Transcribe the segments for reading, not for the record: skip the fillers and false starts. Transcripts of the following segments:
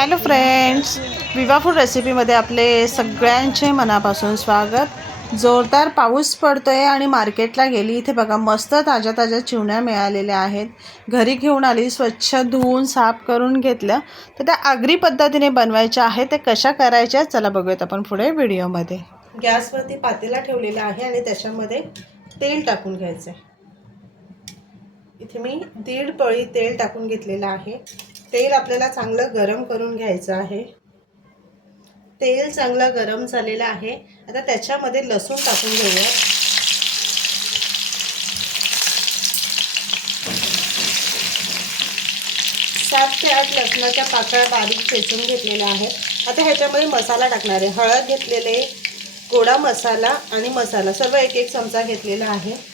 Hello friends, विवा food रेसिपीमध्ये आपले सगळ्यांचे मनापासून स्वागत। जोरदार पाऊस पडतोय आणि मार्केटला गेली, इथे बघा मस्त ताज्या ताज्या चिवण्या मिळालेल्या आहेत। घरी घेऊन आली, स्वच्छ धुवून साफ करून घेतल्या। तर त्या आगरी पद्धतीने बनवायच्या आहेत। ते कशा करायच्या चला बघूयात आपण पुढे व्हिडिओमध्ये। गॅसवरती पातेला ठेवलेला आहे आणि त्याच्यामध्ये तेल टाकून घ्यायचं आहे। इथे मी 1.5 पळी तेल टाकून घेतलेलं आहे। तेल आपल्याला चांगलं गरम करून घ्यायचं आहे। तेल चांगलं गरम झालेलं आहे। आता त्याच्यामध्ये लसूण टाकून घेऊया। 7 ते 8 लसणाच्या पाकळ्या बारीक ठेचून घेतलेल्या आहेत। आता ह्याच्यामध्ये मसाला टाकणार आहे। हळद घेतलेले, गोडा मसाला आणि मसाला सर्व 1-1 चमचा घेतलेला आहे।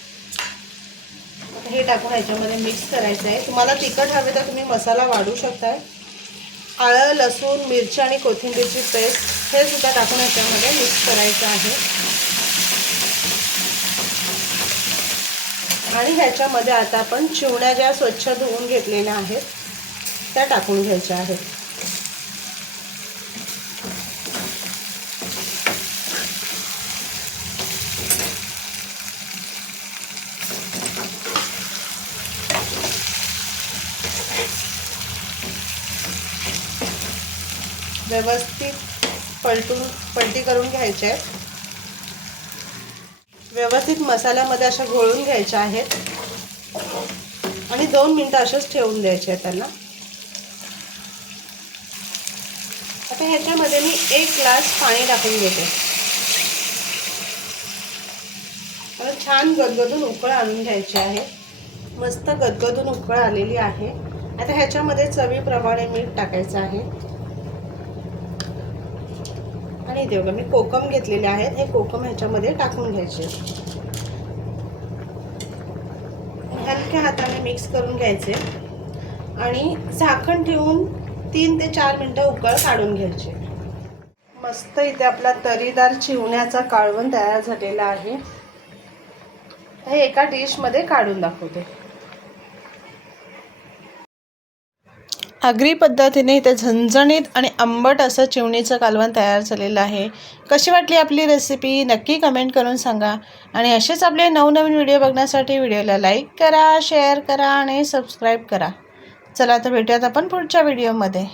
हे टाकून ह्याच्यामध्ये मिक्स करायचं आहे। तुम्हाला तिखट हवे तर तुम्ही मसाला वाढवू शकता। आलं, लसूण, मिरची आणि कोथिंबीरची पेस्ट हे सुद्धा टाकून ह्याच्यामध्ये मिक्स करायचं आहे। आणि ह्याच्यामध्ये आता आपण चिवण्या ज्या स्वच्छ धुवून घेतलेल्या आहेत त्या टाकून घ्यायच्या आहेत। व्यवस्थित पलटी करून घ्यायचे आहेत। व्यवस्थित मसाल्यामध्ये अशा घोळून घ्यायच्या आहेत आणि 2 मिनिटं असेच ठेवून द्यायचे आहेत त्यांना। आता ह्याच्यामध्ये मी 1 ग्लास पाणी टाकून घेते। आता छान गदगदून उकळ आणून घ्यायची आहे। मस्त गदगदून उकळ आलेली आहे। आता ह्याच्यामध्ये चवीप्रमाणे मीठ टाकायचं आहे आणि इथे बघा मी कोकम घेतलेले आहेत। हे कोकम ह्याच्यामध्ये टाकून घ्यायचे। हलक्या हाताने मिक्स करून घ्यायचे आणि झाकण ठेवून 3 ते 4 मिनिटं उकळ काढून घ्यायचे। मस्त इथे आपला तरीदार चिवण्याचा कालवण तयार झालेला आहे। हे एका डिशमध्ये काढून दाखवते। आगरी पद्धतीने इथे झणझणीत आणि आंबट असं चिवणीचं कालवण तयार झालेलं आहे। कशी वाटली आपली रेसिपी नक्की कमेंट करून सांगा आणि असेच आपले नवनवीन व्हिडिओ बघण्यासाठी व्हिडिओला लाईक करा, शेअर करा आणि सबस्क्राईब करा। चला तर भेटूयात आपण पुढच्या व्हिडिओमध्ये।